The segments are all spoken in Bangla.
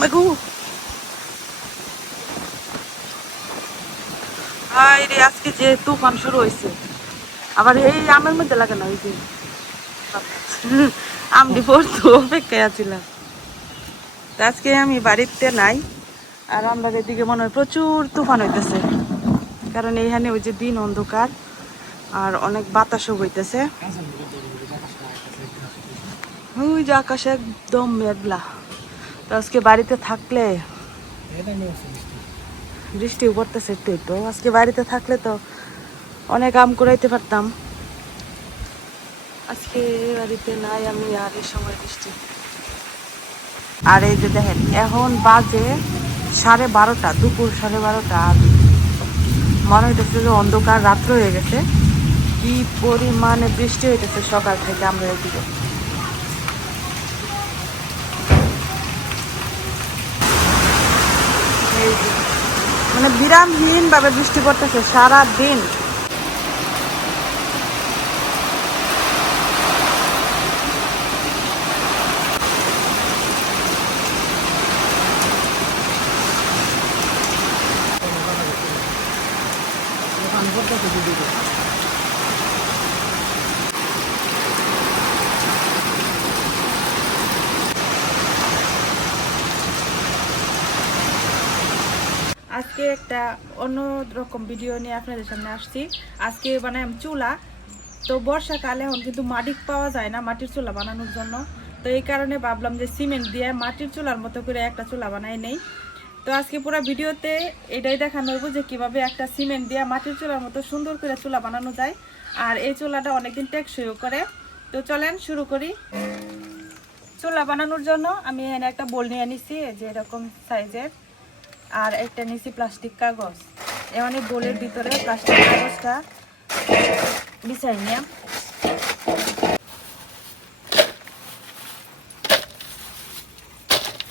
মাগু হাই রে, আজকে যে তুফান শুরু হয়েছে, আবার এই আমের মধ্যে লাগে না ওই যে আমটি পড়তো অপেক্ষায় আছিলাম। আজকে আমি বাড়িতে নাই, আর আমরা এদিকে মনে হয় প্রচুর তুফান হইতেছে, কারণ এইখানে ওই যে দিন অন্ধকার আর অনেক বাতাসও বইতেছে। ওই যে আকাশে একদম মেঘলা। তো আজকে বাড়িতে থাকলে বৃষ্টিও পড়তেছে, তো আজকে বাড়িতে থাকলে তো অনেক আম কুড়াইতে পারতাম। আজকে বাড়িতে নাই আমি, আর এই সময় বৃষ্টি। আর এই যে দেখেন এখন বাজে 12:30, দুপুর 12:30, আর মনে হইতেছে যে অন্ধকার রাত্র হয়ে গেছে। কি পরিমাণে বৃষ্টি হইতেছে সকাল থেকে আমরা এদিকে। এই যে মানে বিরামহীন ভাবে বৃষ্টি পড়তেছে সারা দিন। আজকে একটা অন্যরকম ভিডিও নিয়ে আপনাদের সামনে আসছি। আজকে বানাই চুলা। তো বর্ষাকালে এখন কিন্তু মাটি পাওয়া যায় না মাটির চুলা বানানোর জন্য। তো এই কারণে ভাবলাম যে সিমেন্ট দিয়ে মাটির চুলার মতো করে একটা চুলা বানাই নেই। তো আজকে পুরো ভিডিওতে এটাই দেখানো হইব যে কিভাবে একটা সিমেন্ট দিয়ে মাটির চুলার মতো সুন্দর করে চুলা বানানো যায়, আর এই চুলাটা অনেকদিন টেকসইও করে। তো চলেন শুরু করি। চুলা বানানোর জন্য আমি এখানে একটা বোল নিয়ে নিছি, যে এরকম সাইজের, আর একটা নিছি প্লাস্টিক কাগজ। এখানে বোলের ভিতরে প্লাস্টিক কাগজটা বিছাই নিয়ে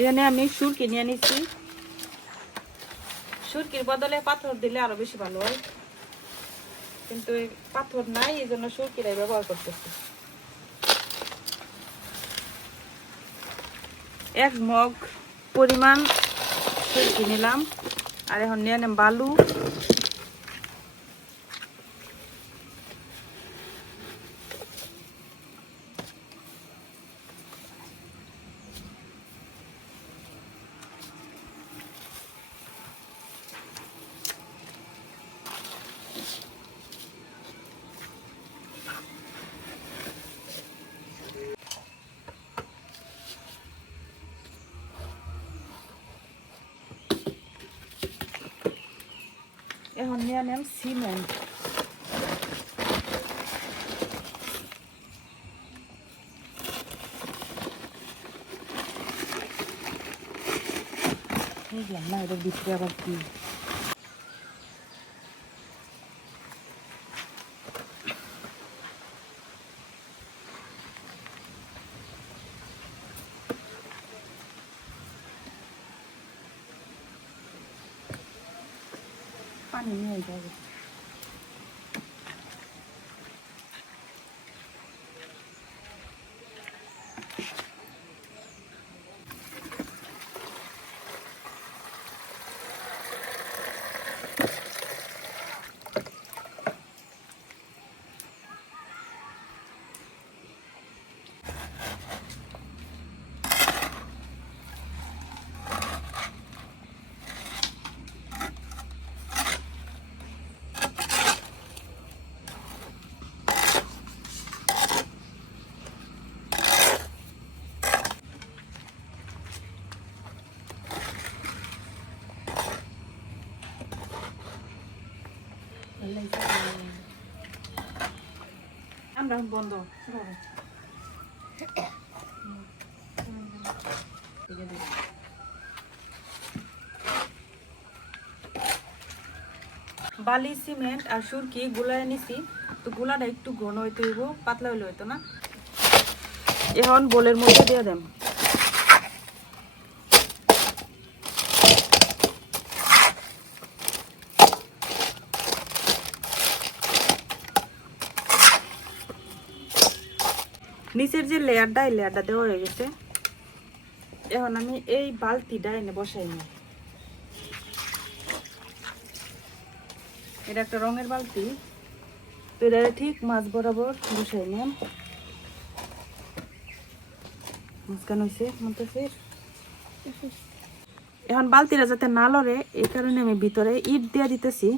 এখানে আমি সুরকি নিয়ে নিছি। সুরকির বদলে পাথর দিলে আরো বেশি ভালো হয়, কিন্তু পাথর নাই, এই জন্য সুরকিরাই ব্যবহার করতেছি। 1 মগ পরিমাণ সুরকি নিলাম, আর এখন নিয়ে নেব বালু। এখন নিয়ে নেব সিমেন্ট। বুঝলাম না এটার ভিতরে আবার কি। পানি নিয়ে যাবে। আমরা বন্ধ বালি সিমেন্ট আর সুরকি গুলায় নিছি। তো গুলাটা একটু ঘন হইতে হইব, পাতলা হইলে হইতো না। এখন বোলের মধ্যে দিয়ে দেন। নিচের যে লেয়ারটা, এই লেয়ারটা দেওয়া হয়ে গেছে। এখন আমি এই বালতিটা এনে বসাই নিই। এটা একটা রঙের বালতি, তো এটা ঠিক মাছ বরাবর বসাই নিলাম। মাঝখান হয়েছে মনতেছে। এখন বালতিটা যাতে না লড়ে এই কারণে আমি ভিতরে ইট দিয়ে দিতেছি,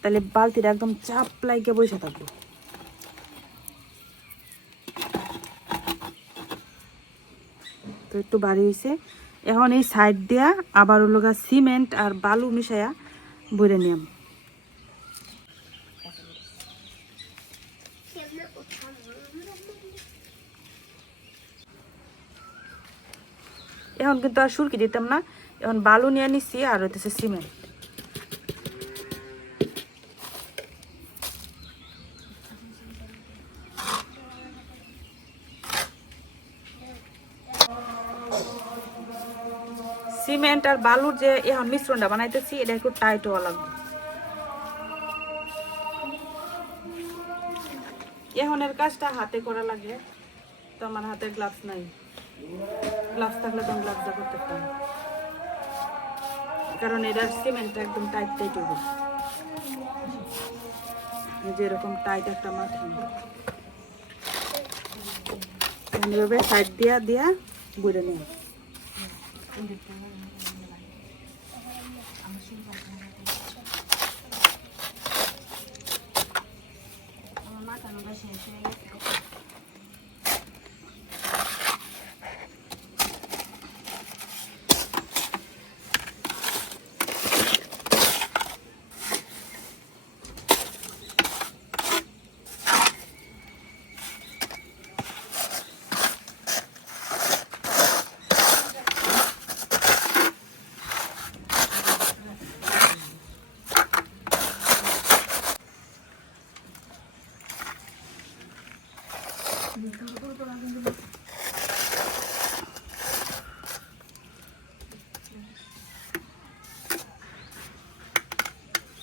তাহলে বালতিটা একদম চাপ লাগিয়ে বসে থাকবো। তো একটু বাড়ি হয়েছে। এখন এই সাইড দিয়া আবার ওর লগা সিমেন্ট আর বালু মিশাইয়া বইরে নিলাম। এখন কিন্তু আর সুরকি দিতাম না, এখন বালু নিয়ে নিচ্ছি আর হইতেছে সিমেন্ট। সিমেন্ট আর বালুর যে এখন মিশ্রণটা বানাইতেছি এটা একটু টাইট হওয়া লাগবে। এখনের কাজটা হাতে করা লাগে, তো আমার হাতে গ্লাভস নাই। গ্লাভস থাকলে তো গ্লাভসটা করতে পারতাম, কারণ এটার সিমেন্টটা একদম টাইট টাইট হবে, যেরকম টাইট একটা মাটি। এইভাবে সাইড দিয়া দিয়া বুড়ে নিয়ে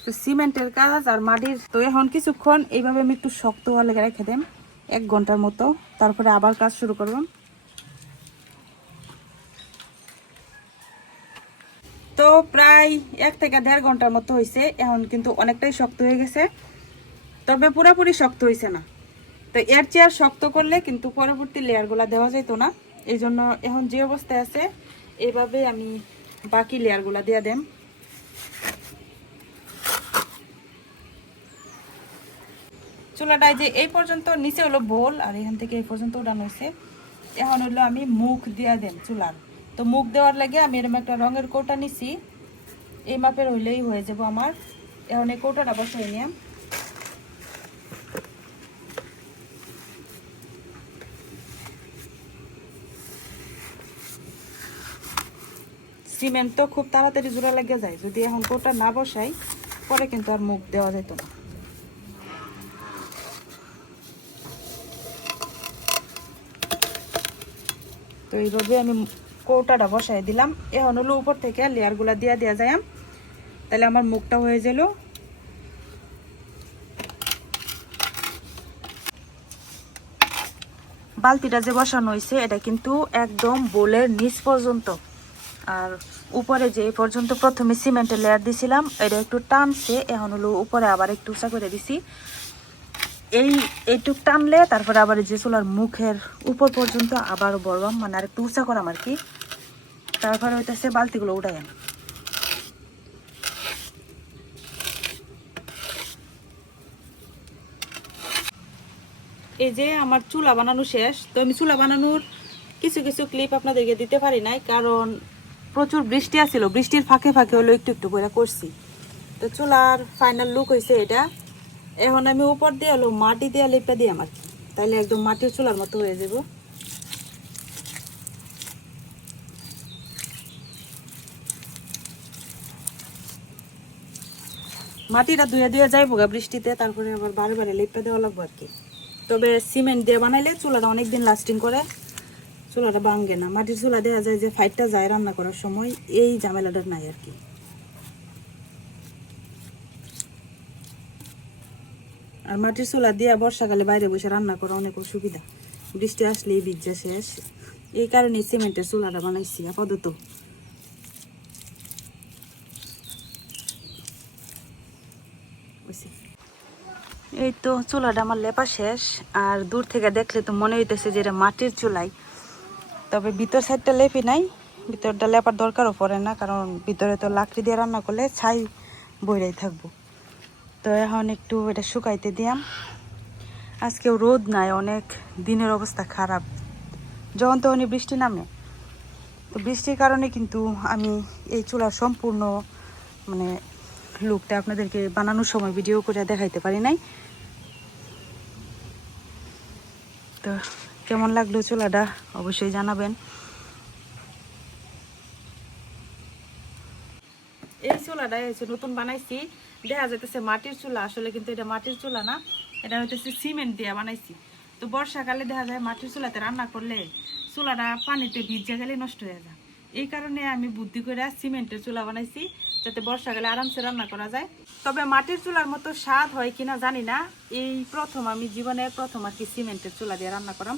তো সিমেন্টের কাজ আর মাটির। তো এখন কিছুক্ষণ এইভাবে আমি একটু শক্ত হওয়া লেগে রেখে দেন 1 ঘন্টার মতো, তারপরে আবার কাজ শুরু করব। তো প্রায় 1 থেকে 1.5 ঘন্টার মতো হয়েছে। এখন কিন্তু অনেকটাই শক্ত হয়ে গেছে, তবে পুরোপুরি শক্ত হয়েছে না। তো এর চেয়ে আর শক্ত করলে কিন্তু পরবর্তী লেয়ারগুলো দেওয়া যেত না, এই জন্য এখন যে অবস্থায় আছে এইভাবে আমি বাকি লেয়ারগুলো দিয়ে দেম। চুলাটায় যে এই পর্যন্ত নিচে হলো বোল, আর এখান থেকে এই পর্যন্ত উঠানো হয়েছে। এখন হলো আমি মুখ দিয়ে দেন চুলার। তো মুখ দেওয়ার লাগে আমি এরকম একটা রঙের কৌটা নিছি, এই মাপের হইলেই হয়ে যাব আমার। এখন এই কৌটাটা বসাই নিলাম। সিমেন্ট তো খুব তাড়াতাড়ি জোড়া লেগে যায়, যদি এখন কৌটা না বসাই পরে কিন্তু আর মুখ দেওয়া যেত না। তো এইভাবে আমি কৌটাটা বসাই দিলাম। এখন হলো উপর থেকে লেয়ারগুলা দিয়ে দেওয়া যায়, তাহলে আমার মুখটা হয়ে গেল। বালতিটা যে বসানো হয়েছে এটা কিন্তু একদম বোলের নিচ পর্যন্ত, আর উপরে যে পর্যন্ত প্রথমে সিমেন্টের লেয়ার দিছিলাম এটা একটু টানছে। এখন হলো উপরে আবার একটু উঁচা করে দিছি, এইটুক টানলে তারপরে আবার যে চুলার মুখের উপর পর্যন্ত আবার বড়াম, মানে আর একটু উঁচা করাম আর কি। তারপরে হইতেছে বালতিগুলো উঠাই আন। এই যে আমার চুলা বানানো শেষ। তো আমি চুলা বানানোর কিছু কিছু ক্লিপ আপনাদেরকে দিতে পারি নাই, কারণ প্রচুর বৃষ্টি আসছিল, বৃষ্টির ফাঁকে ফাঁকে হলো একটু একটু করে করছি। তো চুলার ফাইনাল লুক হয়েছে এটা। এখন আমি উপর দিয়ে হলো মাটি দিয়ে লেপা দিই আমার, তাইলে একদম মাটির চুলার মতো হয়ে যাব। মাটিটা ধুয়ে ধুয়ে যাইবো গা বৃষ্টিতে, তারপরে আবার বারে বারে লেপা দেওয়া লাগবো আর কি। তবে সিমেন্ট দিয়ে বানাইলে চুলাটা অনেকদিন লাস্টিং করে, চুলাটা ভাঙে না। মাটির চুলা দেওয়া যায় যে ফাইটটা যায় রান্না করার সময়, এই ঝামেলাটা নাই আর কি। আর মাটির চুলা দিয়ে বর্ষাকালে বাইরে বসে রান্না করা অনেক অসুবিধা, বৃষ্টি আসলেই ভিজা শেষ। এই কারণে সিমেন্টের চুলাটা বানাইছি আপাতত। এই তো চুলাটা আমার লেপা শেষ। আর দূর থেকে দেখলে তো মনে হইতেছে যে এটা মাটির চুলাই, তবে ভিতর সাইডটা লেপি নাই, ভিতরটা লেপার দরকারও পড়ে না, কারণ ভিতরে তো লাকড়ি দিয়ে রান্না করলে ছাই বইরাই থাকবো। তো এখন একটু এটা শুকাইতে দিয়াম। আজকেও রোদ নাই, অনেক দিনের অবস্থা খারাপ, যখন তখনই বৃষ্টি নামে। তো বৃষ্টির কারণে কিন্তু আমি এই চুলার সম্পূর্ণ মানে লুকটা আপনাদেরকে বানানোর সময় ভিডিও করে দেখাইতে পারি নাই। তো কেমন লাগলো চুলাটা অবশ্যই জানাবেন। এই চুলাটা হচ্ছে নতুন বানাইছি, দেখা যাইতেছে মাটির চুলা, আসলে কিন্তু এটা মাটির চুলা না, এটা হইতেছে সিমেন্ট দিয়ে বানাইছি। তো বর্ষাকালে দেখা যায় মাটির চুলাতে রান্না করলে চুলাটা পানিতে ভিজে গেলে নষ্ট হয়ে যায়। এই কারণে আমি বুদ্ধি করে সিমেন্টের চুলা বানাইছি, যাতে বর্ষাকালে আরামসে রান্না করা যায়। তবে মাটির চুলার মতো স্বাদ হয় কিনা জানি না, এই প্রথম আমি জীবনে প্রথম আর কি সিমেন্টের চুলা দিয়ে রান্না করাম।